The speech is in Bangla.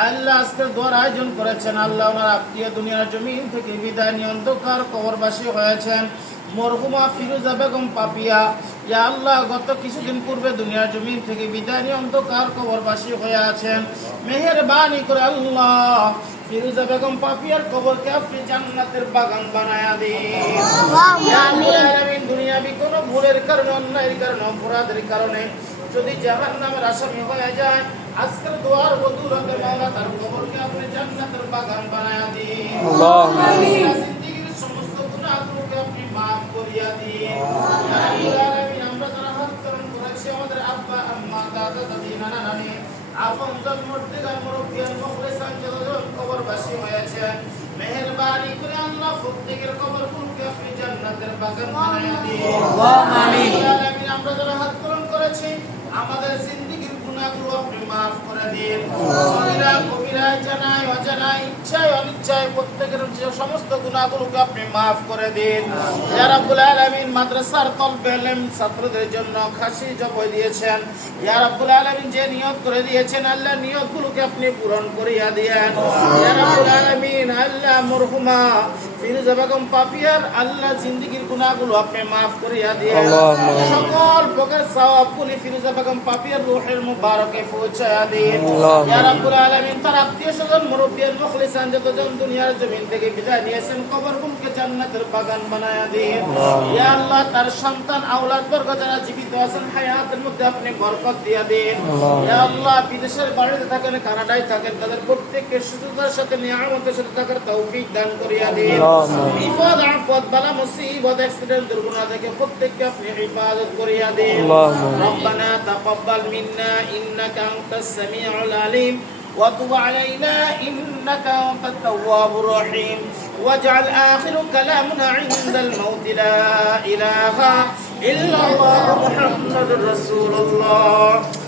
আল্লাহ আজকে দোয়ার আয়োজন করেছেন। আল্লাহ ওনার আত্মীয় দুনিয়ার জমিন থেকে বিদায় নিয়ে অন্ধকার কবরবাসী হয়েছেন মরহুমা ফিরোজা বেগম পাপিয়া। ইয়া আল্লাহ, গত কিছুদিন পূর্বে দুনিয়ার জমিন থেকে বিদায় নিয়ে অন্ধকার কবরবাসী হয়ে আছেন। মেহেরবানি করে আল্লাহ ফিরোজা বেগম পাপিয়ার কবরকে আপনি জান্নাতের বাগান বানায়া দিন। আমিন। দুনিয়াবি কোনো ভুলের কারণে, অন্যায়ের কারণে, অপরাধের কারণে যদি জাহান্নামের আসামি হয়ে যায়, আজকের দোয়ার বদৌলতে মাওলা তার কবরকে আপনি জান্নাতের বাগান বানায়া দিন। আল্লাহুম্মা আমিন। জিন্দেগীর সমস্ত গুনাহগুলোকে আপনি maaf করিয়া দিন। ইয়া রাব্বুল আলামিন, আমরা যারা হাত করণ করেছি, আমাদের আব্বা আম্মা দাদা দাদি নানা নানি আপনজন মুর্শিদার মুরব্বিয়ান মুখলিসান যতজন কবরবাসী হয়েছে, মেহেরবানি করে আল্লাহ প্রত্যেকের কবরগুলোকে আপনি জান্নাতের বাগান বানায়া দিন। আল্লাহুম্মা আমিন। ইয়া রাব্বি, আমরা যারা হাত করণ করেছি, আমাদের জিন্দেগীর গুনাহগুলো আপনি maaf করে দিন। সগীরা কবিরা, জানায় অজানায়, ইচ্ছায় অনিচ্ছায় প্রত্যেকের সমস্ত গুনাহগুলোকে আপনি maaf করে দিন। ইয়া রাব্বুল আলামিন, মাদ্রাসার তলবে ইলম ছাত্রদের জন্য খাসি জবাই দিয়েছেন। ইয়া রাব্বুল আলামিন, যে নিয়ত করে দিয়েছেন আল্লাহ নিয়তগুলোকে আপনি পূরণ করিয়া দিয়েন। ইয়া রাব্বুল আলামিন, আল্লাহ মরহুমা ফিরোজা বেগম পাপিয়ার আল্লাহ জিন্দেগীর গুনাহগুলো আপনি maaf করিয়া দিয়েন। সকল প্রকার সওয়াবগুলি ফিরোজা বেগম পাপিয়ার রূহের মুবারকে পৌঁছায়া দিন। ইয়া রাব্বুল আলামিন, তার আত্মীয়স্বজন মুরব্বিয়ান মুখলিসান যতজন দুনিয়ার জমিন থেকে বিদায় নিয়েছেন, কবরগুলোকে জান্নাতের বাগান বানায়া দিন। ইয়া আল্লাহ, তার সন্তান আওলাদ বর্গ যারা জীবিত আছেন, হায়াতের মধ্যে আপনি বরকত দিয়া দিন। ইয়া আল্লাহ, বিদেশের বাড়িতে থাকেন, কানাডায় থাকেন, তাদের প্রত্যেককে সুস্থতার সাথে নিয়ামতের সাথে থাকার তৌফিক দান করিয়া দিন। বিপদ আপদ বালা মুসিবত অ্যাক্সিডেন্ট দুর্ঘটনা থেকে প্রত্যেককে আপনি হিফাজত করিয়া দিন। রব্বানা তাকাব্বাল মিন্না ইন্নাকা আনতাস সামিউল আলিম وتب علينا إنك أنت التواب الرحيم واجعل آخر كلامنا عند الموت لا إله إلا الله محمد رسول الله.